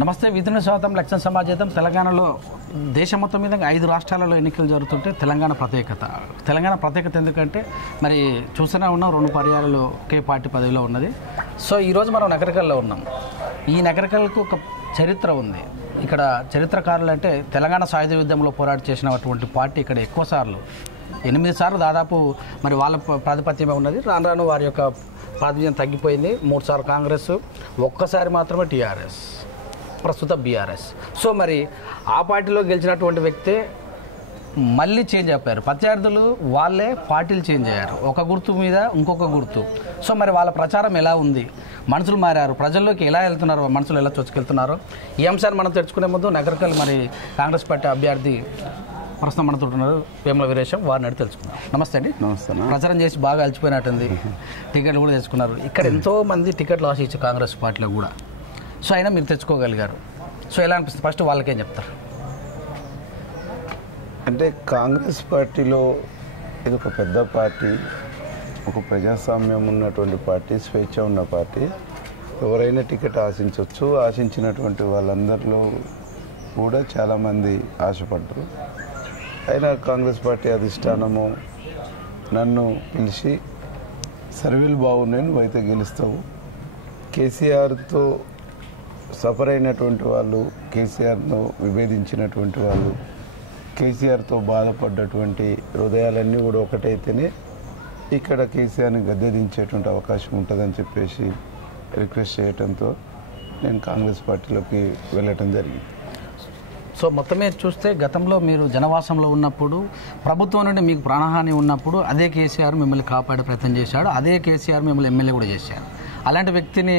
నమస్తే. విధుల శాతం లక్ష్యం సమాజం తెలంగాణలో దేశం మొత్తం మీద 5 రాష్ట్రాలలో ఎన్నికలు జరుగుతుంటే తెలంగాణ ప్రత్యేకత ఎందుకంటే మరి చూస్తూనే ఉన్నాం 2 పర్యాయాలు ఒకే పార్టీ పదవిలో ఉన్నది. సో ఈరోజు మనం నగరికల్లో ఉన్నాం. ఈ నగరికలకు ఒక చరిత్ర ఉంది. ఇక్కడ చరిత్రకారులు అంటే తెలంగాణ సాయుధ యుద్ధంలో పోరాట చేసినటువంటి పార్టీ ఇక్కడ ఎక్కువ సార్లు 8 సార్లు దాదాపు మరి వాళ్ళ ప్రాతిపత్యమే ఉన్నది. రాను రాను వారి యొక్క ప్రాతినిధ్యం తగ్గిపోయింది. 3 సార్లు కాంగ్రెస్, ఒక్కసారి మాత్రమే టీఆర్ఎస్, ప్రస్తుత బీఆర్ఎస్. సో మరి ఆ పార్టీలో గెలిచినటువంటి వ్యక్తే మళ్ళీ చేంజ్ అయిపోయారు. ప్రత్యర్థులు వాళ్ళే పార్టీలు చేంజ్ అయ్యారు, ఒక గుర్తు మీద ఇంకొక గుర్తు. సో మరి వాళ్ళ ప్రచారం ఎలా ఉంది, మనుషులు మారారు, ప్రజల్లోకి ఎలా వెళ్తున్నారు, మనుషులు ఎలా చొచ్చుకెళ్తున్నారు, ఈ అంశాన్ని మనం తెచ్చుకునే ముందు నగరికల్ మరి కాంగ్రెస్ పార్టీ అభ్యర్థి ప్రస్తుతం మనతో ఉన్నారు వేముల వీరేశం, వారిని అడిగి తెలుసుకున్నాం. నమస్తే అండి. నమస్తే. ప్రచారం చేసి బాగా అలసిపోయినట్టుంది, టికెట్లు కూడా తెచ్చుకున్నారు. ఇక్కడ ఎంతోమంది టికెట్లు ఆశించారు కాంగ్రెస్ పార్టీలో కూడా. సో అయినా మీరు తెచ్చుకోగలిగారు. సో ఎలా అనిపిస్తుంది? ఫస్ట్ వాళ్ళకేం చెప్తారు? అంటే కాంగ్రెస్ పార్టీలో ఇది ఒక పెద్ద పార్టీ, ఒక ప్రజాస్వామ్యం ఉన్నటువంటి పార్టీ, స్వేచ్ఛ ఉన్న పార్టీ. ఎవరైనా టికెట్ ఆశించవచ్చు. ఆశించినటువంటి వాళ్ళందరిలో కూడా చాలామంది ఆశపడ్డారు. అయినా కాంగ్రెస్ పార్టీ అధిష్టానము నన్ను పిలిచి సర్వేలు బాగున్నాయి, నువ్వైతే గెలుస్తావు, కేసీఆర్తో సఫర్ అయినటువంటి వాళ్ళు, కేసీఆర్ను విభేదించినటువంటి వాళ్ళు, కేసీఆర్తో బాధపడ్డటువంటి హృదయాలన్నీ కూడా ఒకటైతేనే ఇక్కడ కేసీఆర్ని గద్దెదించేటువంటి అవకాశం ఉంటుందని చెప్పేసి రిక్వెస్ట్ చేయడంతో నేను కాంగ్రెస్ పార్టీలోకి వెళ్ళటం జరిగింది. సో మొత్తం మీద చూస్తే గతంలో మీరు జనవాసంలో ఉన్నప్పుడు, ప్రభుత్వం నుండి మీకు ప్రాణహాని ఉన్నప్పుడు అదే కేసీఆర్ మిమ్మల్ని కాపాడే ప్రయత్నం చేశాడు, అదే కేసీఆర్ మిమ్మల్ని ఎమ్మెల్యే కూడా చేశాడు. అలాంటి వ్యక్తిని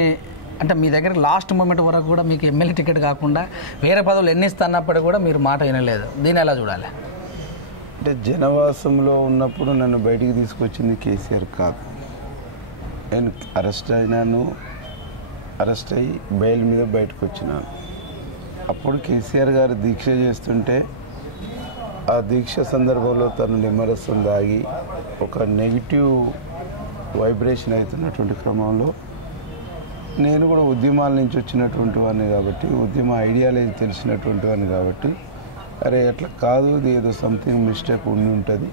అంటే మీ దగ్గర లాస్ట్ మూమెంట్ వరకు కూడా మీకు ఎమ్మెల్యే టికెట్ కాకుండా వేరే పదవులు ఎన్ని ఇస్తున్నప్పుడు కూడా మీరు మాట వినలేదు. దీన్ని ఎలా చూడాలి? అంటే జనవాసంలో ఉన్నప్పుడు నన్ను బయటికి తీసుకొచ్చింది కేసీఆర్ కాదు. నేను అరెస్ట్ అయ్యి బెయిల్ మీద బయటకు వచ్చినాను. అప్పుడు కేసీఆర్ గారు దీక్ష చేస్తుంటే ఆ దీక్ష సందర్భంలో తను నిమ్మరసం దాగి ఒక నెగిటివ్ వైబ్రేషన్ అవుతున్నటువంటి క్రమంలో నేను కూడా ఉద్యమాల నుంచి వచ్చినటువంటి వాడిని కాబట్టి, ఉద్యమ ఐడియాలజీ తెలిసినటువంటి వాడిని కాబట్టి, అరే ఎట్లా కాదు, ఇది ఏదో సంథింగ్ మిస్టేక్ ఉండి ఉంటుంది,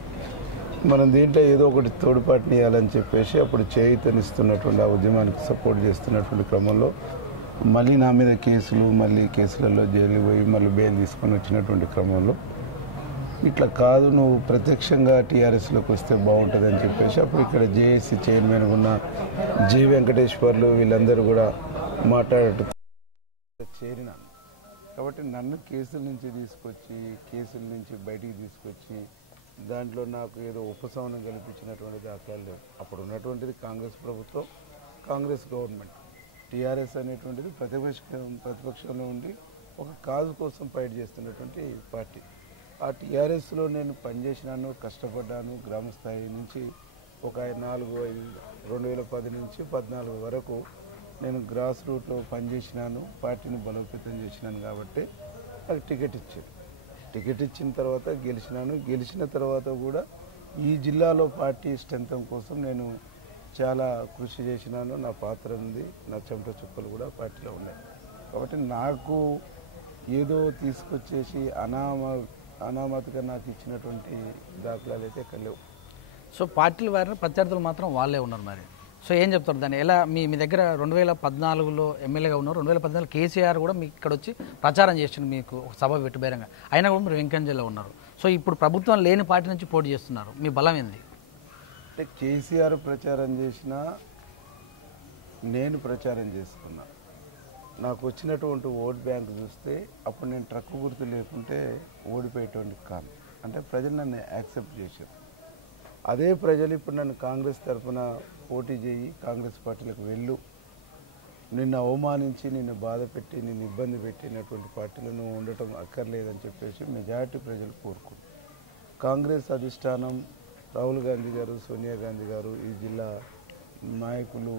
మనం దీంట్లో ఏదో ఒకటి తోడ్పాటుని ఇవ్వాలని చెప్పేసి అప్పుడు చేయుతనిస్తున్నటువంటి ఆ ఉద్యమానికి సపోర్ట్ చేస్తున్నటువంటి క్రమంలో మళ్ళీ నా మీద కేసులు, మళ్ళీ కేసులలో జైలు పోయి మళ్ళీ బెయిల్ తీసుకొని వచ్చినటువంటి క్రమంలో ఇట్లా కాదు, నువ్వు ప్రత్యక్షంగా టీఆర్ఎస్లోకి వస్తే బాగుంటుందని చెప్పేసి అప్పుడు ఇక్కడ జేఏసీ చైర్మన్ ఉన్న జి వెంకటేశ్వర్లు వీళ్ళందరూ కూడా మాట్లాడటం చేరినాను. కాబట్టి నన్ను కేసుల నుంచి తీసుకొచ్చి, కేసుల నుంచి బయటికి తీసుకొచ్చి దాంట్లో నాకు ఏదో ఉపశమనం కల్పించినటువంటి దాఖలాలు లేవు. అప్పుడు ఉన్నటువంటిది కాంగ్రెస్ ప్రభుత్వం, కాంగ్రెస్ గవర్నమెంట్. టీఆర్ఎస్ అనేటువంటిది ప్రతిపక్షంలో ఉండి ఒక కాజు కోసం ఫైట్ చేస్తున్నటువంటి పార్టీ. ఆ టీఆర్ఎస్లో నేను పనిచేసినాను, కష్టపడ్డాను. గ్రామ స్థాయి నుంచి ఒక 2010 నుంచి 2014 వరకు నేను గ్రాస్ రూట్లో పనిచేసినాను, పార్టీని బలోపేతం చేసినాను. కాబట్టి నాకు టికెట్ ఇచ్చారు. టికెట్ ఇచ్చిన తర్వాత గెలిచినాను. గెలిచిన తర్వాత కూడా ఈ జిల్లాలో పార్టీ స్ట్రెంత్ కోసం నేను చాలా కృషి చేసినాను. నా పాత్ర ఉంది, నా చెమట చుక్కలు కూడా పార్టీలో ఉన్నాయి. కాబట్టి నాకు ఏదో తీసుకొచ్చేసి అనామతిగా నాకు ఇచ్చినటువంటి దాఖలాలు అయితే లేవు. సో పార్టీల వారిని ప్రత్యర్థులు మాత్రం వాళ్ళే ఉన్నారు. మరి సో ఏం చెప్తారు దాన్ని? ఎలా మీ దగ్గర 2014లో ఎమ్మెల్యేగా ఉన్నారు, 2014 కేసీఆర్ కూడా మీకు ఇక్కడ వచ్చి ప్రచారం చేసిండు, మీకు ఒక సభ పెట్టి బహిరంగ, అయినా కూడా మీరు వెంకంజలో ఉన్నారు. సో ఇప్పుడు ప్రభుత్వం లేని పార్టీ నుంచి పోటీ చేస్తున్నారు, మీ బలం ఏంది? అంటే కేసీఆర్ ప్రచారం చేసినా నేను ప్రచారం చేసుకున్నా. నాకు వచ్చినటువంటి ఓట్ బ్యాంక్ చూస్తే అప్పుడు నేను ట్రక్కు గుర్తు లేకుంటే ఓడిపోయేటువంటి కాదు. అంటే ప్రజలు నన్ను యాక్సెప్ట్ చేశారు. అదే ప్రజలు ఇప్పుడు నన్ను కాంగ్రెస్ తరఫున పోటీ చేయి, కాంగ్రెస్ పార్టీలకు వెళ్ళు, నిన్ను అవమానించి, నిన్ను బాధ పెట్టి, నిన్ను ఇబ్బంది పెట్టినటువంటి పార్టీలను ఉండటం అక్కర్లేదని చెప్పేసి మెజారిటీ ప్రజలు కోరుకు. కాంగ్రెస్ అధిష్టానం రాహుల్ గాంధీ గారు, సోనియా గాంధీ గారు, ఈ జిల్లా నాయకులు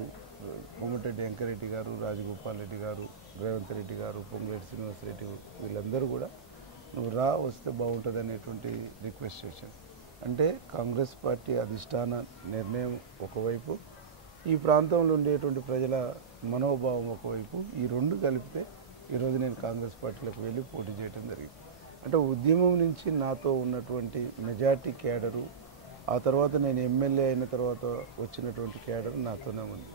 కోమటిరెడ్డి వెంకరెడ్డి గారు, రాజగోపాల్ రెడ్డి గారు, రేవంత్ రెడ్డి గారు, పొంగులేటి శ్రీనివాసరెడ్డి, వీళ్ళందరూ కూడా నువ్వు వస్తే బాగుంటుంది అనేటువంటి రిక్వెస్ట్ చేశాను. అంటే కాంగ్రెస్ పార్టీ అధిష్టాన నిర్ణయం ఒకవైపు, ఈ ప్రాంతంలో ఉండేటువంటి ప్రజల మనోభావం ఒకవైపు, ఈ రెండు కలిపితే ఈరోజు నేను కాంగ్రెస్ పార్టీలోకి వెళ్ళి పోటీ చేయడం జరిగింది. అంటే ఉద్యమం నుంచి నాతో ఉన్నటువంటి మెజార్టీ క్యాడరు, ఆ తర్వాత నేను ఎమ్మెల్యే అయిన తర్వాత వచ్చినటువంటి క్యాడర్ నాతోనే ఉంది.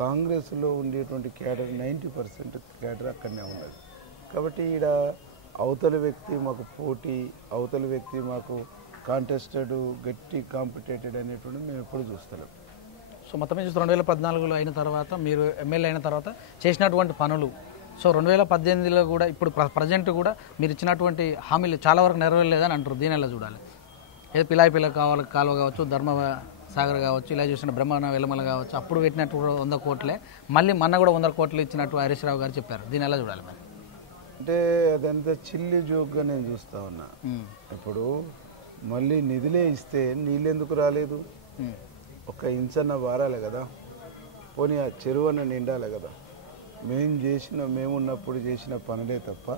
కాంగ్రెస్లో ఉండేటువంటి క్యాడర్ 90% క్యాడర్ అక్కడనే ఉన్నది. కాబట్టి ఈడ అవతల వ్యక్తి మాకు పోటీ, అవతల వ్యక్తి మాకు కాంటెస్టెడ్, గట్టి కాంపిటేటెడ్ అనేటువంటి మేము ఎప్పుడు చూస్తలేం. సో మొత్తం మీద 2014లో అయిన తర్వాత మీరు ఎమ్మెల్యే అయిన తర్వాత చేసినటువంటి పనులు, సో 2018లో కూడా ఇప్పుడు ప్రజెంట్ కూడా మీరు ఇచ్చినటువంటి హామీలు చాలా వరకు నెరవేరలేదని అంటారు. దీని ఎలా చూడాలి? ఏదో పిల్లాయి కాలువ కావచ్చు, ధర్మ సాగర్ కావచ్చు, ఇలా చూసిన బ్రహ్మణ వెలమల కావచ్చు, అప్పుడు పెట్టినట్టు 100 కోట్లే, మళ్ళీ మొన్న కూడా 100 కోట్లు ఇచ్చినట్టు హరీష్ రావు గారు చెప్పారు. దీని ఎలా చూడాలి మరి? అంటే అదంతా చిల్లి జోక్గా నేను చూస్తా ఉన్నా. ఇప్పుడు మళ్ళీ నిధులే ఇస్తే నీళ్ళు ఎందుకు రాలేదు? ఒక ఇంచన్న వారాలి కదా, పోనీ ఆ చెరువన్న నిండాలి కదా. మేమున్నప్పుడు చేసిన పనులే తప్ప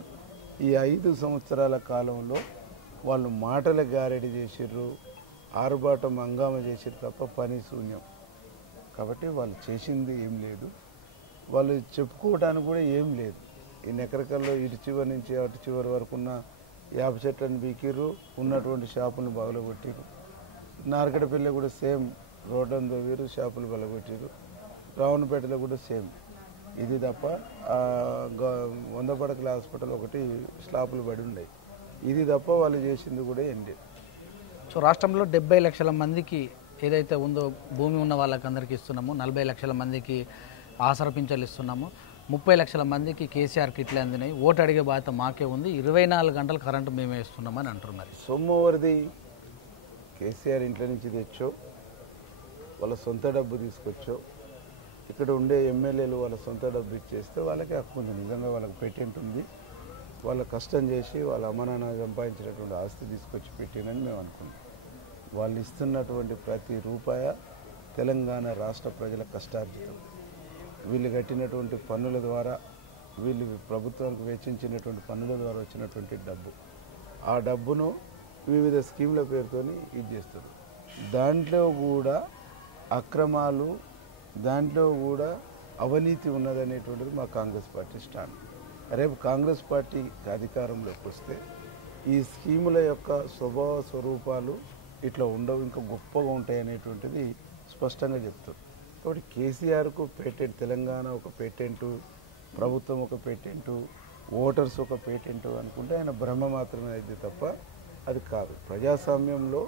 ఈ 5 సంవత్సరాల కాలంలో వాళ్ళు మాటల గారెడి చేసిర్రు, ఆరుబాటం హంగామా చేసిర్రు తప్ప పని శూన్యం. కాబట్టి వాళ్ళు చేసింది ఏం లేదు, వాళ్ళు చెప్పుకోవడానికి కూడా ఏం లేదు. ఈ నెకరకల్లో ఇటు చివరి నుంచి అటు చివరి వరకు ఉన్న యాప చెట్లను బీకిర్రు, ఉన్నటువంటి షాపులను బగలగొట్టిరు. నార్కడపల్లి కూడా సేమ్ రోడ్లను తవ్విరు, షాపులు బలగొట్టిరు. రావణపేటలో కూడా సేమ్. ఇది తప్ప 100 పడకల హాస్పిటల్ ఒకటి స్లాపులు పడి ఉన్నాయి. ఇది తప్ప వాళ్ళు చేసింది కూడా ఏం లేదు. సో రాష్ట్రంలో 70 లక్షల మందికి ఏదైతే ఉందో భూమి ఉన్న వాళ్ళకి అందరికీ ఇస్తున్నాము, 40 లక్షల మందికి ఆసరా పింఛన్లు ఇస్తున్నాము, 30 లక్షల మందికి కేసీఆర్ కిట్లు అందినాయి, ఓటు అడిగే బాధ్యత మాకే ఉంది, 24 గంటలు కరెంటు మేమే ఇస్తున్నామని అంటారు. మరి సోమవారిది కేసీఆర్ ఇంట్లో నుంచి తెచ్చో, వాళ్ళ సొంత డబ్బు తీసుకొచ్చో, ఇక్కడ ఉండే ఎమ్మెల్యేలు వాళ్ళ సొంత డబ్బు ఇచ్చేస్తే వాళ్ళకి హక్కు ఉంది. నిజంగా వాళ్ళకి పేటెంట్ ఉంది, వాళ్ళ కష్టం చేసి వాళ్ళ అమ్మనాన్న సంపాదించినటువంటి ఆస్తి తీసుకొచ్చి పెట్టినని మేము అనుకున్నాం. వాళ్ళు ఇస్తున్నటువంటి ప్రతి రూపాయ తెలంగాణ రాష్ట్ర ప్రజల కష్టార్జితం. వీళ్ళు కట్టినటువంటి పన్నుల ద్వారా, వీళ్ళు ప్రభుత్వానికి వెచ్చించినటువంటి పన్నుల ద్వారా వచ్చినటువంటి డబ్బు, ఆ డబ్బును వివిధ స్కీమ్ల పేరుతోని ఇది చేస్తారు. దాంట్లో కూడా అక్రమాలు, దాంట్లో కూడా అవినీతి ఉన్నదనేటువంటిది మా కాంగ్రెస్ పార్టీ స్టాండ్. రేపు కాంగ్రెస్ పార్టీ అధికారంలోకి వస్తే ఈ స్కీముల యొక్క స్వభావ స్వరూపాలు ఇట్లా ఉండవు, ఇంకా గొప్పగా ఉంటాయి అనేటువంటిది స్పష్టంగా చెప్తారు. కాబట్టి కేసీఆర్కు పేటెంట్, తెలంగాణ ఒక పేటెంటు, ప్రభుత్వం ఒక పేటెంటు, ఓటర్స్ ఒక పేటెంటు అనుకుంటే ఆయన భ్రమ మాత్రమే అయితే తప్ప అది కాదు. ప్రజాస్వామ్యంలో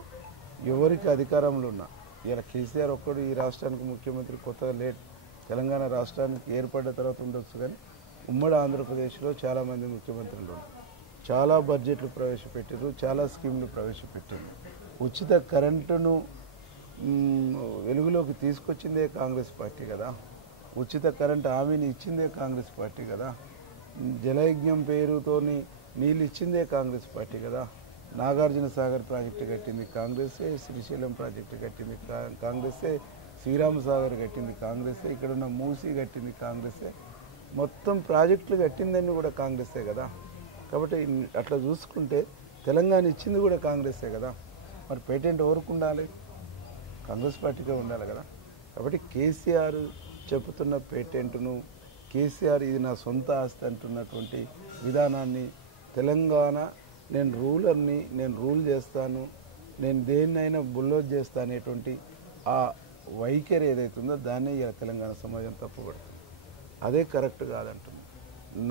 ఎవరికి అధికారంలో ఉన్నా, ఇలా కేసీఆర్ ఒక్కడు ఈ రాష్ట్రానికి ముఖ్యమంత్రి కొత్తగా లేట్, తెలంగాణ రాష్ట్రానికి ఏర్పడ్డ తర్వాత ఉండొచ్చు, కానీ ఉమ్మడి ఆంధ్రప్రదేశ్లో చాలామంది ముఖ్యమంత్రులు ఉన్నారు. చాలా బడ్జెట్లు ప్రవేశపెట్టారు, చాలా స్కీమ్లు ప్రవేశపెట్టారు. ఉచిత కరెంటును వెలుగులోకి తీసుకొచ్చిందే కాంగ్రెస్ పార్టీ కదా, ఉచిత కరెంటు హామీని ఇచ్చిందే కాంగ్రెస్ పార్టీ కదా, జలయజ్ఞం పేరుతోని నీళ్ళు ఇచ్చిందే కాంగ్రెస్ పార్టీ కదా, నాగార్జున సాగర్ ప్రాజెక్టు కట్టింది కాంగ్రెసే, శ్రీశైలం ప్రాజెక్టు కట్టింది కాంగ్రెసే, శ్రీరామ సాగర్ కట్టింది కాంగ్రెసే, ఇక్కడున్న మూసీ కట్టింది కాంగ్రెసే, మొత్తం ప్రాజెక్టులు కట్టిందని కూడా కాంగ్రెసే కదా. కాబట్టి అట్లా చూసుకుంటే తెలంగాణ ఇచ్చింది కూడా కాంగ్రెసే కదా. మరి పేటెంట్ ఎవరికి ఉండాలి? కాంగ్రెస్ పార్టీకే ఉండాలి కదా. కాబట్టి కేసీఆర్ చెబుతున్న పేటెంట్ను, కేసీఆర్ ఇది నా సొంత ఆస్తి అంటున్నటువంటి విధానాన్ని, తెలంగాణ నేను రూలర్ని, నేను రూల్ చేస్తాను, నేను దేన్నైనా బుల్లోజ్ చేస్తా అనేటువంటి ఆ వైఖరి ఏదైతుందో దాన్నే ఇలా తెలంగాణ సమాజం తప్పుపడుతుంది. అదే కరెక్ట్ కాదంటుంది.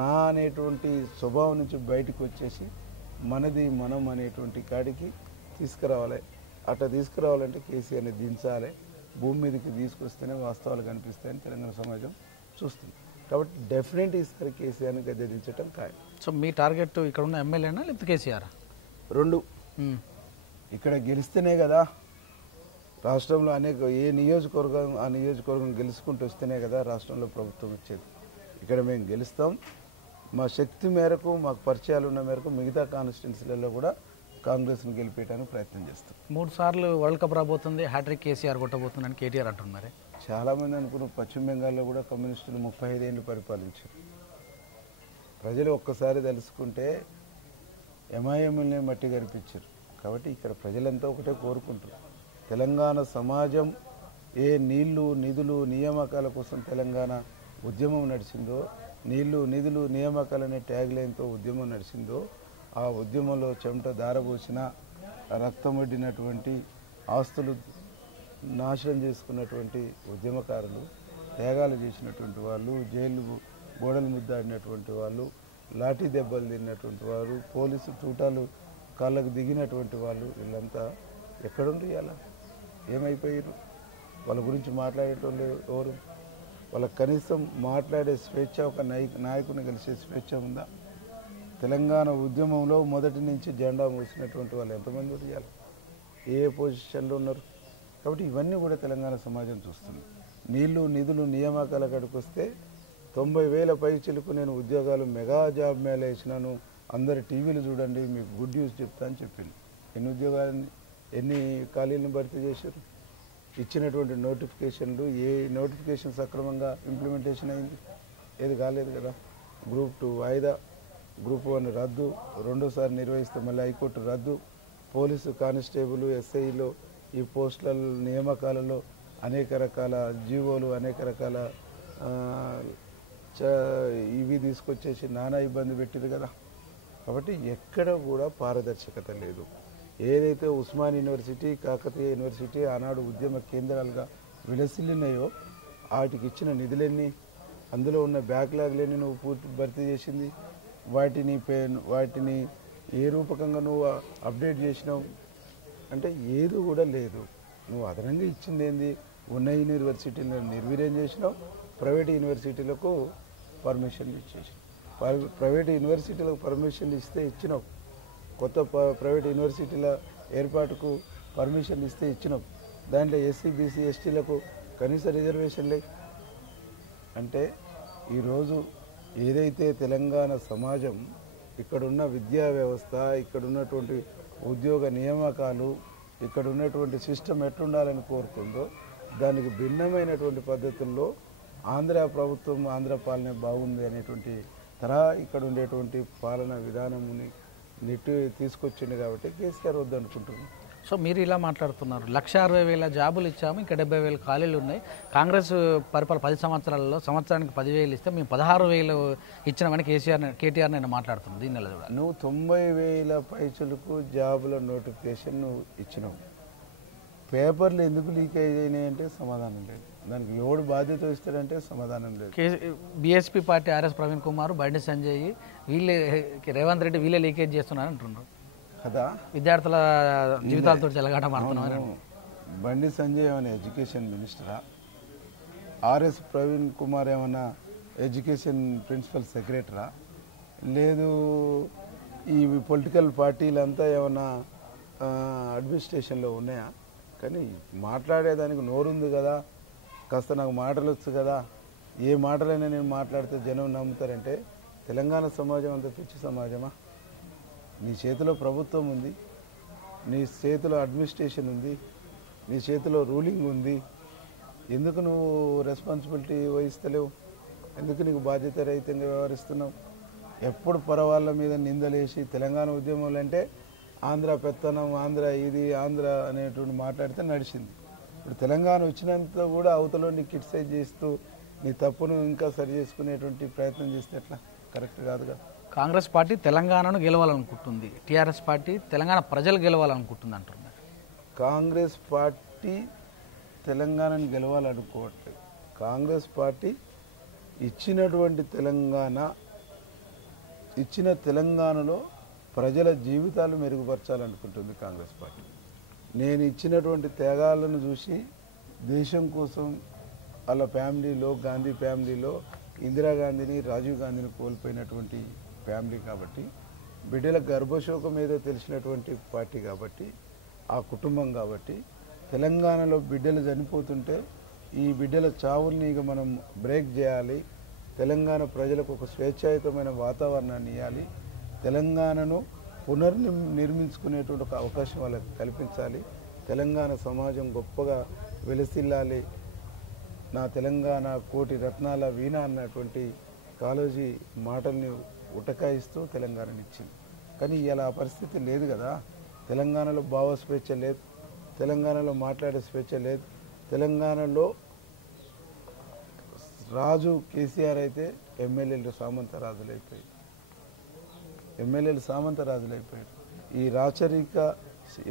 నా అనేటువంటి స్వభావం నుంచి బయటకు వచ్చేసి మనది మనం అనేటువంటి కాడికి తీసుకురావాలి. అట్లా తీసుకురావాలంటే కేసీఆర్ని దించాలి, భూమి మీదకి తీసుకొస్తేనే వాస్తవాలు కనిపిస్తాయని తెలంగాణ సమాజం చూస్తుంది. కాబట్టి డెఫినెట్ ఈసారి కేసీఆర్ని గద్దె దించడం ఖాయం. సో మీ టార్గెట్ ఇక్కడ ఉన్న ఎమ్మెల్యేనా లేకపోతే కేసీఆర్? రెండు. ఇక్కడ గెలిస్తేనే కదా రాష్ట్రంలో అనేక, ఏ నియోజకవర్గం ఆ నియోజకవర్గం గెలుచుకుంటూ వస్తేనే కదా రాష్ట్రంలో ప్రభుత్వం వచ్చేది. ఇక్కడ మేము గెలుస్తాం, మా శక్తి మేరకు, మాకు పరిచయాలు ఉన్న మేరకు మిగతా కాన్స్టిట్యున్సీలలో కూడా కాంగ్రెస్ని గెలిపేయడానికి ప్రయత్నం చేస్తాం. 3 సార్లు వరల్డ్ కప్ రాబోతుంది, హ్యాట్రిక్ కేసీఆర్ కొట్టబోతుందని కేటీఆర్ అంటున్నారు. చాలామంది అనుకున్నారు పశ్చిమ బెంగాల్లో కూడా కమ్యూనిస్టులు 35 ఏళ్ళు పరిపాలించారు. ప్రజలు ఒక్కసారి తెలుసుకుంటే ఎంఐఎంఎల్ని మట్టి కనిపించారు. కాబట్టి ఇక్కడ ప్రజలంతా ఒకటే కోరుకుంటారు, తెలంగాణ సమాజం ఏ నీళ్లు, నిధులు, నియామకాల కోసం తెలంగాణ ఉద్యమం నడిచిందో నీళ్లు నిధులు నియామకాలనే ట్యాగ్ లైన్తో ఉద్యమం నడిచిందో ఆ ఉద్యమంలో చెమట దారబోసిన రక్తమొడ్డినటువంటి ఆస్తులు నాశనం చేసుకున్నటువంటి ఉద్యమకారులు, త్యాగాలు చేసినటువంటి వాళ్ళు, జైలు గోడలు ముద్దాడినటువంటి వాళ్ళు, లాఠీ దెబ్బలు తిన్నటువంటి వారు, పోలీసు తూటాలు కాళ్ళకు దిగినటువంటి వాళ్ళు, వీళ్ళంతా ఎక్కడుండి అలా ఏమైపోయారు? వాళ్ళ గురించి మాట్లాడేటోళ్ళు ఎవరు? వాళ్ళకి కనీసం మాట్లాడే స్వేచ్ఛ, ఒక నాయకుని కలిసే స్వేచ్ఛ ఉందా? తెలంగాణ ఉద్యమంలో మొదటి నుంచి జెండా మోసినటువంటి వాళ్ళు ఎంతమంది ఉన్నారు? ఏ పొజిషన్లో ఉన్నారు? కాబట్టి ఇవన్నీ కూడా తెలంగాణ సమాజం చూస్తుంది. నీళ్లు నిధులు నియామకాల కాడికి వస్తే 90,000 పైచిలకు నేను ఉద్యోగాలు మెగా జాబ్ మేళ వేసినాను, అందరు టీవీలు చూడండి, మీకు గుడ్ న్యూస్ చెప్తా అని చెప్పింది. ఎన్ని ఉద్యోగాలని, ఎన్ని ఖాళీలను భర్తీ చేశారు? ఇచ్చినటువంటి నోటిఫికేషన్లు, ఏ నోటిఫికేషన్ సక్రమంగా ఇంప్లిమెంటేషన్ అయింది? ఏది కాలేదు కదా. గ్రూప్ 2 వాయిదా, గ్రూప్ 1 రద్దు, రెండోసారి నిర్వహిస్తే మళ్ళీ హైకోర్టు రద్దు, పోలీసు కానిస్టేబుల్ ఎస్ఐలో ఈ పోస్టుల నియామకాలలో అనేక రకాల జీవోలు, అనేక రకాల ఇవి తీసుకొచ్చేసి నానా ఇబ్బంది పెట్టింది కదా. కాబట్టి ఎక్కడ కూడా పారదర్శకత లేదు. ఏదైతే ఉస్మాన్ యూనివర్సిటీ, కాకతీయ యూనివర్సిటీ ఆనాడు ఉద్యమ కేంద్రాలుగా విలసిల్లినాయో వాటికి ఇచ్చిన నిధులన్నీ, అందులో ఉన్న బ్యాక్లాగ్లన్నీ నువ్వు పూర్తి భర్తీ చేసింది, వాటిని ఏ రూపకంగా నువ్వు అప్డేట్ చేసినావు అంటే ఏది కూడా లేదు. నువ్వు అదనంగా ఇచ్చింది ఏంది? ఉన్న యూనివర్సిటీలను నిర్వీర్యం చేసినావు, ప్రైవేట్ యూనివర్సిటీలకు పర్మిషన్లు ఇచ్చేసినావు. ప్రైవేట్ యూనివర్సిటీలకు పర్మిషన్లు ఇస్తే ఇచ్చినావు, కొత్త ప్రైవేట్ యూనివర్సిటీల ఏర్పాటుకు పర్మిషన్లు ఇస్తే ఇచ్చినావు, దాంట్లో ఎస్సీ బీసీ ఎస్టీలకు కనీస రిజర్వేషన్లే. అంటే ఈరోజు ఏదైతే తెలంగాణ సమాజం, ఇక్కడున్న విద్యా వ్యవస్థ, ఇక్కడున్నటువంటి ఉద్యోగ నియామకాలు, ఇక్కడ ఉన్నటువంటి సిస్టమ్ ఎట్లుండాలని కోరుకుందో దానికి భిన్నమైనటువంటి పద్ధతుల్లో ఆంధ్ర ప్రభుత్వం, ఆంధ్ర పాలన బాగుంది అనేటువంటి ఇక్కడ ఉండేటువంటి పాలన విధానముని నెట్టి తీసుకొచ్చింది కాబట్టి కేసీఆర్ వద్దనుకుంటున్నాం. సో మీరు ఇలా మాట్లాడుతున్నారు, 1,60,000 జాబులు ఇచ్చాము, ఇంకా 70,000 ఖాళీలు ఉన్నాయి. కాంగ్రెస్ పరిపాలన 10 సంవత్సరాలలో సంవత్సరానికి 10,000 ఇస్తే మేము 16,000 ఇచ్చినామని కేటీఆర్ నేను మాట్లాడుతున్నాను. దీని నెల కూడా నువ్వు 90,000 పైసలకు జాబుల నోటిఫికేషన్ నువ్వు ఇచ్చినావు, పేపర్లు ఎందుకు లీక్ అయినాయి అంటే సమాధానం లేదు. దానికి ఎవడు బాధ్యత ఇస్తాడంటే సమాధానం లేదు. BSP party RS Praveen Kumar, Bandi Sanjay, వీళ్ళే రేవంత్ రెడ్డి వీళ్ళే లీకేజ్ చేస్తున్నారు అంటున్నారు కదా. విద్యార్థుల జీవితాలతో చెలగాటమాడుతున్నారు. బండి సంజయ్ ఏమైనా ఎడ్యుకేషన్ మినిస్టరా? ఆర్ఎస్ ప్రవీణ్ కుమార్ ఏమన్నా ఎడ్యుకేషన్ ప్రిన్సిపల్ సెక్రటరా? లేదు ఈ పొలిటికల్ పార్టీలంతా ఏమన్నా అడ్మినిస్ట్రేషన్లో ఉన్నాయా? కానీ మాట్లాడేదానికి నోరుంది కదా, కాస్త నాకు మాటలు వచ్చు కదా, ఏ మాటలైనా నేను మాట్లాడితే జనం నమ్ముతారంటే తెలంగాణ సమాజం అంత పిచ్చి సమాజమా? నీ చేతిలో ప్రభుత్వం ఉంది, నీ చేతిలో అడ్మినిస్ట్రేషన్ ఉంది, నీ చేతిలో రూలింగ్ ఉంది, ఎందుకు నువ్వు రెస్పాన్సిబిలిటీ వహిస్తలేవు? ఎందుకు నీకు బాధ్యత రహితంగా వ్యవహరిస్తున్నావు? ఎప్పుడు పరవాళ్ళ మీద నిందలేసి తెలంగాణ ఉద్యమంలో అంటే ఆంధ్ర పెత్తనం, ఆంధ్ర ఇది, ఆంధ్ర అనేటువంటి మాట్లాడితే నడిచింది. ఇప్పుడు తెలంగాణ వచ్చినంత కూడా అవతలో నీ క్రిటిసైజ్ చేస్తూ నీ తప్పును ఇంకా సరి చేసుకునేటువంటి ప్రయత్నం చేస్తే ఎట్లా? కరెక్ట్ కాదుగా. కాంగ్రెస్ పార్టీ తెలంగాణను గెలవాలనుకుంటుంది, టీఆర్ఎస్ పార్టీ తెలంగాణ ప్రజలు గెలవాలనుకుంటుంది అంటున్నారు. కాంగ్రెస్ పార్టీ తెలంగాణను గెలవాలనుకోవట్లేదు. కాంగ్రెస్ పార్టీ ఇచ్చిన తెలంగాణలో ప్రజల జీవితాలు మెరుగుపరచాలనుకుంటుంది కాంగ్రెస్ పార్టీ. నేను ఇచ్చినటువంటి త్యాగాలను చూసి దేశం కోసం వాళ్ళ ఫ్యామిలీలో, గాంధీ ఫ్యామిలీలో ఇందిరాగాంధీని, రాజీవ్ గాంధీని కోల్పోయినటువంటి ఫ్యామిలీ కాబట్టి, బిడ్డల గర్భశోకం ఏదో తెలిసినటువంటి పార్టీ కాబట్టి, ఆ కుటుంబం కాబట్టి, తెలంగాణలో బిడ్డలు చనిపోతుంటే ఈ బిడ్డల చావుల్ని ఇక మనం బ్రేక్ చేయాలి, తెలంగాణ ప్రజలకు ఒక స్వేచ్ఛాయుతమైన వాతావరణాన్ని ఇవ్వాలి, తెలంగాణను పునర్నిర్మించుకునేటువంటి ఒక అవకాశం వాళ్ళకి కల్పించాలి, తెలంగాణ సమాజం గొప్పగా వెలసిల్లాలి, నా తెలంగాణ కోటి రత్నాల వీణ అన్నటువంటి కాళోజీ మాటల్ని ఉటకాయిస్తూ తెలంగాణని ఇచ్చింది. కానీ ఇలా ఆ పరిస్థితి లేదు కదా. తెలంగాణలో భావ స్వేచ్ఛ లేదు, తెలంగాణలో మాట్లాడే స్వేచ్ఛ లేదు, తెలంగాణలో రాజు కేసీఆర్ అయితే ఎమ్మెల్యేలు సామంతరాజులైపోయారు. ఈ రాచరిక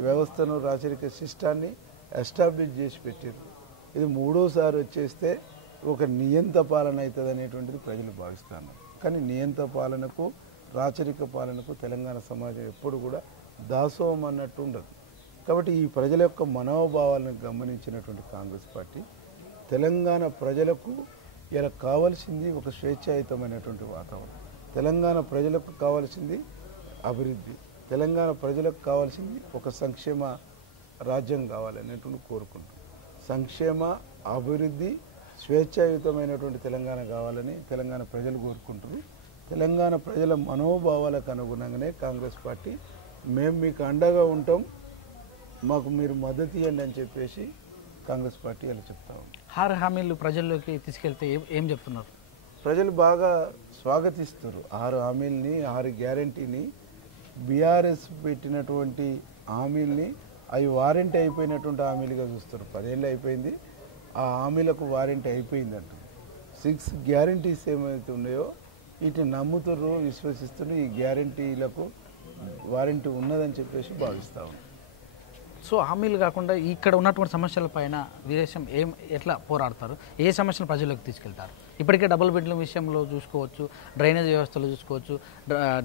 వ్యవస్థను, రాచరిక సిస్టాన్ని ఎస్టాబ్లిష్ చేసి పెట్టారు. ఇది మూడోసారి వచ్చేస్తే ఒక నియంత పాలన అవుతుంది అనేటువంటిది ప్రజలు భావిస్తున్నారు. కానీ నియంత పాలనకు, రాచరిక పాలనకు తెలంగాణ సమాజం ఎప్పుడు కూడా దాసోహం అన్నట్టు ఉండదు. కాబట్టి ఈ ప్రజల యొక్క మనోభావాలను గమనించినటువంటి కాంగ్రెస్ పార్టీ తెలంగాణ ప్రజలకు ఇలా కావాల్సింది ఒక స్వేచ్ఛాయుతమైనటువంటి వాతావరణం, తెలంగాణ ప్రజలకు కావాల్సింది అభివృద్ధి, తెలంగాణ ప్రజలకు కావాల్సింది ఒక సంక్షేమ రాజ్యం కావాలనేటువంటి కోరుకుంటాం. సంక్షేమ, అభివృద్ధి, స్వేచ్ఛాయుతమైనటువంటి తెలంగాణ కావాలని తెలంగాణ ప్రజలు కోరుకుంటారు. తెలంగాణ ప్రజల మనోభావాలకు అనుగుణంగానే కాంగ్రెస్ పార్టీ మేము మీకు అండగా ఉంటాం, మాకు మీరు మద్దతు ఇవ్వండి అని చెప్పేసి కాంగ్రెస్ పార్టీ అలా చెప్తా ఉంది. 6 హామీలు ప్రజల్లోకి తీసుకెళ్తే ఏం చెప్తున్నారు? ప్రజలు బాగా స్వాగతిస్తారు. 6 హామీలని, 6 గ్యారంటీని, బీఆర్ఎస్ పెట్టినటువంటి హామీల్ని అవి వారంటీ అయిపోయినటువంటి హామీలుగా చూస్తారు. 10 ఏళ్ళు అయిపోయింది, ఆ హామీలకు వారంటీ అయిపోయిందంట. 6 గ్యారంటీస్ ఏమైతే ఉన్నాయో వీటిని నమ్ముతుర్రు, విశ్వసిస్తున్నారు. ఈ గ్యారంటీలకు వారంటీ ఉన్నదని చెప్పేసి భావిస్తా ఉన్నాం. సో హామీలు కాకుండా ఇక్కడ ఉన్నటువంటి సమస్యల పైన వీరేశం ఎట్లా పోరాడతారు? ఏ సమస్యలు ప్రజల్లోకి తీసుకెళ్తారు? ఇప్పటికే డబుల్ బెడ్రూమ్ విషయంలో చూసుకోవచ్చు, డ్రైనేజ్ వ్యవస్థలో చూసుకోవచ్చు,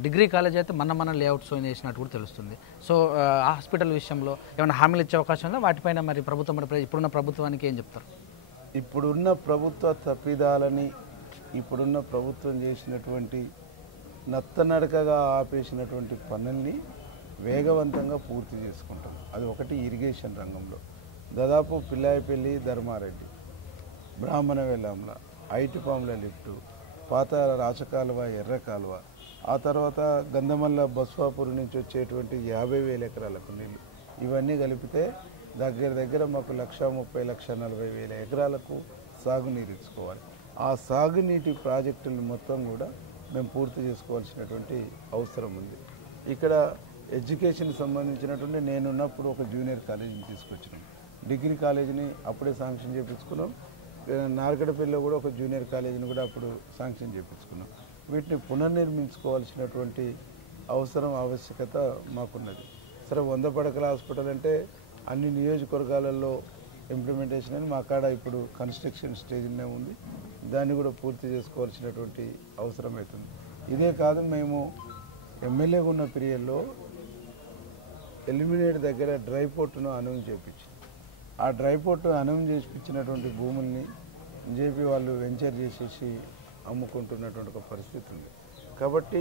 డిగ్రీ కాలేజ్ అయితే మన లేఅవుట్స్ చేసినట్టు కూడా తెలుస్తుంది. సో హాస్పిటల్ విషయంలో ఏమైనా హామీలు ఇచ్చే అవకాశం ఉందా? వాటిపైన మరి ప్రభుత్వం, ఇప్పుడున్న ప్రభుత్వానికి ఏం చెప్తారు? ఇప్పుడున్న ప్రభుత్వ తప్పిదాలని, ఇప్పుడున్న ప్రభుత్వం చేసినటువంటి నత్తనడకగా ఆపేసినటువంటి పనుల్ని వేగవంతంగా పూర్తి చేసుకుంటాం. అది ఒకటి ఇరిగేషన్ రంగంలో దాదాపు పిల్లాయిపల్లి, ధర్మారెడ్డి, బ్రాహ్మణ వెల్లాంల, ఐటిపాముల లిఫ్టు, పాత రాచకాలువ, ఎర్ర కాలువ, ఆ తర్వాత గంధమల్ల బస్వాపూర్ నుంచి వచ్చేటువంటి 50,000 ఎకరాలకు నీళ్ళు, ఇవన్నీ కలిపితే దగ్గర మాకు 1,30,00,40,000 ఎకరాలకు సాగునీరు ఇచ్చుకోవాలి. ఆ సాగునీటి ప్రాజెక్టులను మొత్తం కూడా మేము పూర్తి చేసుకోవాల్సినటువంటి అవసరం ఉంది. ఇక్కడ ఎడ్యుకేషన్ సంబంధించినటువంటి నేనున్నప్పుడు ఒక జూనియర్ కాలేజీని తీసుకొచ్చినాం, డిగ్రీ కాలేజీని అప్పుడే శాంక్షన్ చేయించుకున్నాం. నార్కడపల్లిలో కూడా ఒక జూనియర్ కాలేజీని కూడా అప్పుడు శాంక్షన్ చేయించుకున్నాం. వీటిని పునర్నిర్మించుకోవాల్సినటువంటి ఆవశ్యకత మాకున్నది. సరే, 100 పడకల హాస్పిటల్ అంటే అన్ని నియోజకవర్గాలలో ఇంప్లిమెంటేషన్ అని మా కాడ ఇప్పుడు కన్స్ట్రక్షన్ స్టేజ్నే ఉంది. దాన్ని కూడా పూర్తి చేసుకోవాల్సినటువంటి అవసరం అవుతుంది. ఇదే కాదు, మేము ఎమ్మెల్యేగా ఉన్న పీరియడ్లో ఎలిమినేట్ దగ్గర డ్రై పోర్టును అనౌన్స్ చేయించాం. ఆ డ్రై పోర్టు అనౌన్స్ చేయించినటువంటి భూముల్ని జేపీ వాళ్ళు వెంచర్ చేసేసి అమ్ముకుంటున్నటువంటి ఒక పరిస్థితి ఉంది. కాబట్టి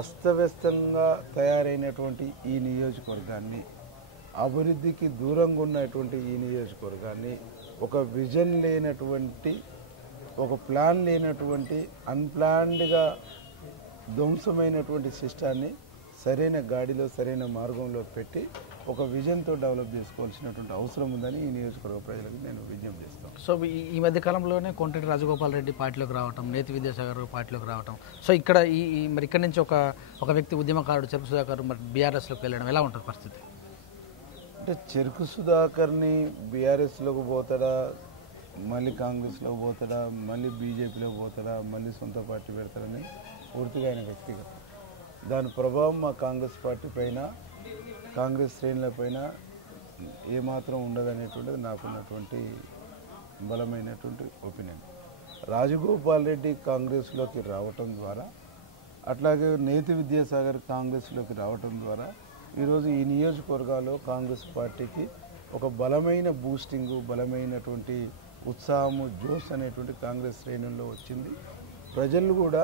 అస్తవ్యస్తంగా తయారైనటువంటి ఈ నియోజకవర్గాన్ని, అభివృద్ధికి దూరంగా ఉన్నటువంటి ఈ నియోజకవర్గాన్ని, ఒక విజన్ లేనటువంటి, ఒక ప్లాన్ లేనటువంటి, అన్ప్లాన్డ్గా ధ్వంసమైనటువంటి సిస్టాన్ని సరైన గాడిలో, సరైన మార్గంలో పెట్టి ఒక విజన్తో డెవలప్ చేసుకోవాల్సినటువంటి అవసరం ఉందని ఈ నియోజకవర్గ ప్రజలకు నేను విజ్ఞప్తి చేస్తాను. సో ఈ మధ్య కాలంలోనే కొండ్రెడ్డి రాజగోపాల్ రెడ్డి పార్టీలోకి రావటం, నేతి విద్యాసాగర్ పార్టీలోకి రావటం, సో ఇక్కడ మరి ఇక్కడ నుంచి ఒక వ్యక్తి ఉద్యమకారుడు చెరుకు సుధాకర్ మరి బీఆర్ఎస్లోకి వెళ్ళడం ఎలా ఉంటుంది పరిస్థితి? అంటే చెరుకు సుధాకర్ని బీఆర్ఎస్లోకి పోతాడా, మళ్ళీ కాంగ్రెస్లోకి పోతాడా, మళ్ళీ బీజేపీలోకి పోతాడా, మళ్ళీ సొంత పార్టీ పెడతాడని పూర్తిగా ఆయన వ్యక్తిగతం. దాని ప్రభావం మా కాంగ్రెస్ పార్టీ పైన, కాంగ్రెస్ శ్రేణులపైన ఏమాత్రం ఉండదనేటువంటిది నాకున్నటువంటి బలమైనటువంటి ఒపీనియన్. రాజగోపాల్ రెడ్డి కాంగ్రెస్లోకి రావటం ద్వారా, అట్లాగే నేతి విద్యాసాగర్ కాంగ్రెస్లోకి రావటం ద్వారా ఈరోజు ఈ నియోజకవర్గాల్లో కాంగ్రెస్ పార్టీకి ఒక బలమైన బూస్టింగు, బలమైనటువంటి ఉత్సాహము, జోష్ అనేటువంటి కాంగ్రెస్ శ్రేణుల్లో వచ్చింది. ప్రజలు కూడా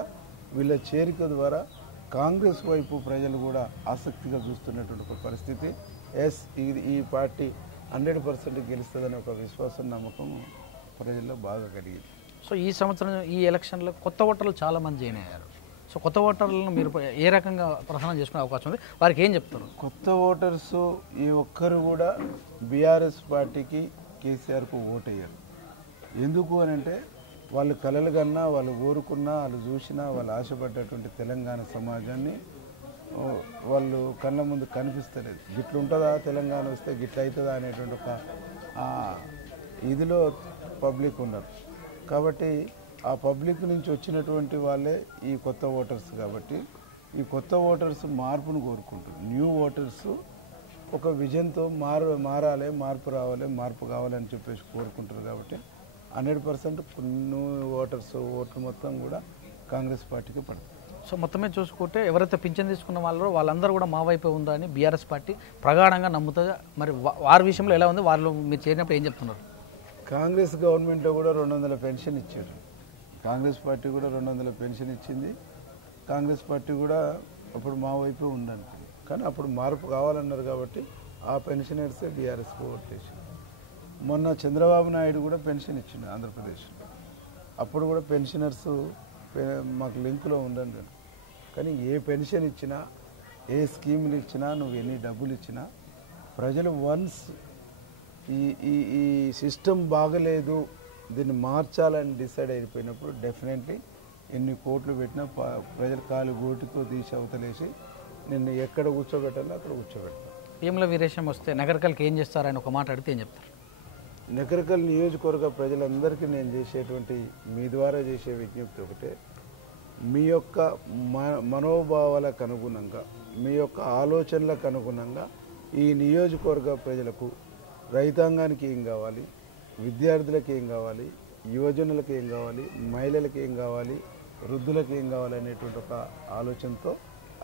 వీళ్ళ చేరిక ద్వారా కాంగ్రెస్ వైపు ప్రజలు కూడా ఆసక్తిగా చూస్తున్నటువంటి ఒక పరిస్థితి. ఈ పార్టీ 100% గెలుస్తుందనే ఒక విశ్వాసం, నమ్మకం ప్రజల్లో బాగా కలిగింది. సో ఈ సంవత్సరం ఈ ఎలక్షన్లో కొత్త ఓటర్లు చాలామంది జాయిన్ అయ్యారు. సో కొత్త ఓటర్లను మీరు ఏ రకంగా ప్రసారం చేసుకునే అవకాశం ఉంది? వారికి ఏం చెప్తారు? కొత్త ఓటర్స్ ఈ ఒక్కరు కూడా బీఆర్ఎస్ పార్టీకి, కేసీఆర్కు ఓటయ్యారు. ఎందుకు అని అంటే వాళ్ళు కలలు కన్నా, వాళ్ళు కోరుకున్నా, వాళ్ళు చూసినా, వాళ్ళు ఆశపడ్డటువంటి తెలంగాణ సమాజాన్ని వాళ్ళు కళ్ళ ముందు కనిపిస్తలేదు. గిట్ల ఉంటుందా, తెలంగాణ వస్తే గిట్ల అవుతుందా అనేటువంటి ఒక ఇదిలో పబ్లిక్ ఉన్నారు. కాబట్టి ఆ పబ్లిక్ నుంచి వచ్చినటువంటి వాళ్ళే ఈ కొత్త ఓటర్స్ కాబట్టి ఈ కొత్త ఓటర్స్ మార్పును కోరుకుంటారు. న్యూ ఓటర్స్ ఒక విజన్తో మారాలి, మార్పు రావాలి, మార్పు కావాలని చెప్పేసి కోరుకుంటారు. కాబట్టి 100% న్యూ ఓట్లు మొత్తం కూడా కాంగ్రెస్ పార్టీకి పడుతుంది. సో మొత్తమే చూసుకుంటే ఎవరైతే పింఛన్ తీసుకున్న వాళ్ళందరూ కూడా మా వైపే ఉందని బీఆర్ఎస్ పార్టీ ప్రగాఢంగా నమ్ముతుంది. మరి వారి విషయంలో ఎలా ఉంది? వాళ్ళు మీరు చేరినప్పుడు ఏం చెప్తున్నారు? కాంగ్రెస్ గవర్నమెంట్లో కూడా 200 పెన్షన్ ఇచ్చారు. కాంగ్రెస్ పార్టీ కూడా 200 పెన్షన్ ఇచ్చింది. కాంగ్రెస్ పార్టీ కూడా అప్పుడు మా వైపే ఉందనుకుంది. కానీ అప్పుడు మార్పు కావాలన్నారు కాబట్టి ఆ పెన్షనర్సే బీఆర్ఎస్కి ఓట్లేసారు. మొన్న చంద్రబాబు నాయుడు కూడా పెన్షన్ ఇచ్చిండు ఆంధ్రప్రదేశ్లో. అప్పుడు కూడా పెన్షనర్స్ మాకు లింకులో ఉండండి. కానీ ఏ పెన్షన్ ఇచ్చినా, ఏ స్కీములు ఇచ్చినా, నువ్వు ఎన్ని డబ్బులు ఇచ్చినా ప్రజలు వన్స్ ఈ సిస్టమ్ బాగలేదు, దీన్ని మార్చాలని డిసైడ్ అయిపోయినప్పుడు డెఫినెట్లీ ఎన్ని కోట్లు పెట్టినా ప్రజల కాలు గోటితో తీసి అవతలేసి నిన్ను ఎక్కడ కూర్చోబెట్టాలో అక్కడ కూర్చోబెడతారు. వేముల వీరేశం వస్తే నగరకల్కి ఏం చేస్తారని ఒక మాట అడిగితే ఏం చెప్తారు? నగరకల్ నియోజకవర్గ ప్రజలందరికీ నేను చేసేటువంటి, మీ ద్వారా చేసే విజ్ఞప్తి ఒకటే, మీ యొక్క మనోభావాలకు అనుగుణంగా, మీ యొక్క ఆలోచనలకు అనుగుణంగా ఈ నియోజకవర్గ ప్రజలకు, రైతాంగానికి ఏం కావాలి, విద్యార్థులకు ఏం కావాలి, యువజనులకు ఏం కావాలి, మహిళలకు ఏం కావాలి, వృద్ధులకు ఏం కావాలి అనేటువంటి ఒక ఆలోచనతో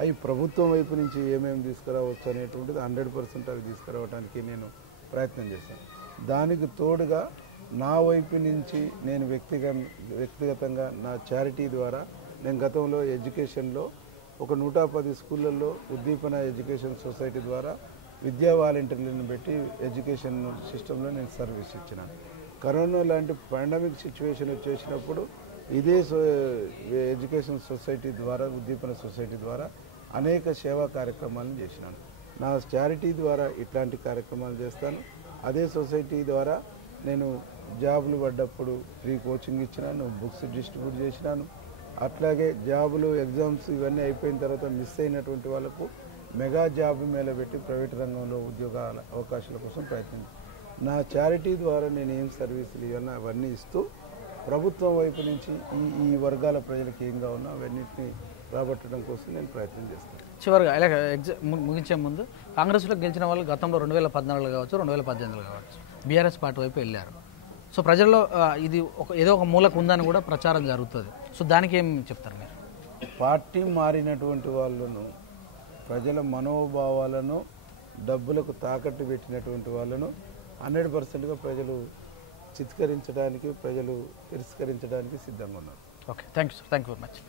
అవి ప్రభుత్వం వైపు నుంచి ఏమేమి తీసుకురావచ్చు అనేటువంటిది 100% అవి తీసుకురావడానికి నేను ప్రయత్నం చేశాను. దానికి తోడుగా నా వైపు నుంచి నేను వ్యక్తిగతంగా నా చారిటీ ద్వారా నేను గతంలో ఎడ్యుకేషన్లో ఒక 110 స్కూళ్ళల్లో ఉద్దీపన ఎడ్యుకేషన్ సొసైటీ ద్వారా విద్యా వాలంటీర్లను పెట్టి ఎడ్యుకేషన్ సిస్టంలో నేను సర్వీస్ ఇచ్చినాను. కరోనా లాంటి పాండమిక్ సిచ్యువేషన్ వచ్చేసినప్పుడు ఇదే ఎడ్యుకేషన్ సొసైటీ ద్వారా, ఉద్దీపన సొసైటీ ద్వారా అనేక సేవా కార్యక్రమాలను చేసినాను. నా చారిటీ ద్వారా ఇట్లాంటి కార్యక్రమాలు చేస్తాను. అదే సొసైటీ ద్వారా నేను జాబులు పడ్డప్పుడు ఫ్రీ కోచింగ్ ఇచ్చినాను, బుక్స్ డిస్ట్రిబ్యూట్ చేసినాను. అట్లాగే జాబులు, ఎగ్జామ్స్ ఇవన్నీ అయిపోయిన తర్వాత మిస్ అయినటువంటి వాళ్ళకు మెగా జాబ్ మేళ పెట్టి ప్రైవేట్ రంగంలో ఉద్యోగాల అవకాశాల కోసం ప్రయత్నించాను. నా చారిటీ ద్వారా నేను ఏం సర్వీసులు ఇవన్నీ అవన్నీ ఇస్తూ ప్రభుత్వం వైపు నుంచి ఈ వర్గాల ప్రజలకు ఏం కావాలో అవన్నింటినీ రాబట్టడం కోసం నేను ప్రయత్నం చేస్తాను. చివరిగా ఇలా ముగించే ముందు కాంగ్రెస్లో గెలిచిన వాళ్ళు గతంలో 2014 కావచ్చు, 2018 కావచ్చు బీఆర్ఎస్ పార్టీ వైపు వెళ్ళారు. సో ప్రజల్లో ఇది ఏదో ఒక మూలకు ఉందని కూడా ప్రచారం జరుగుతుంది. సో దానికి ఏం చెప్తారు మీరు? పార్టీ మారినటువంటి వాళ్ళను, ప్రజల మనోభావాలను డబ్బులకు తాకట్టు పెట్టినటువంటి వాళ్ళను 100%గా ప్రజలు చిత్కరించడానికి, ప్రజలు తిరస్కరించడానికి సిద్ధంగా ఉన్నారు. Okay, thank you sir, thank you very much.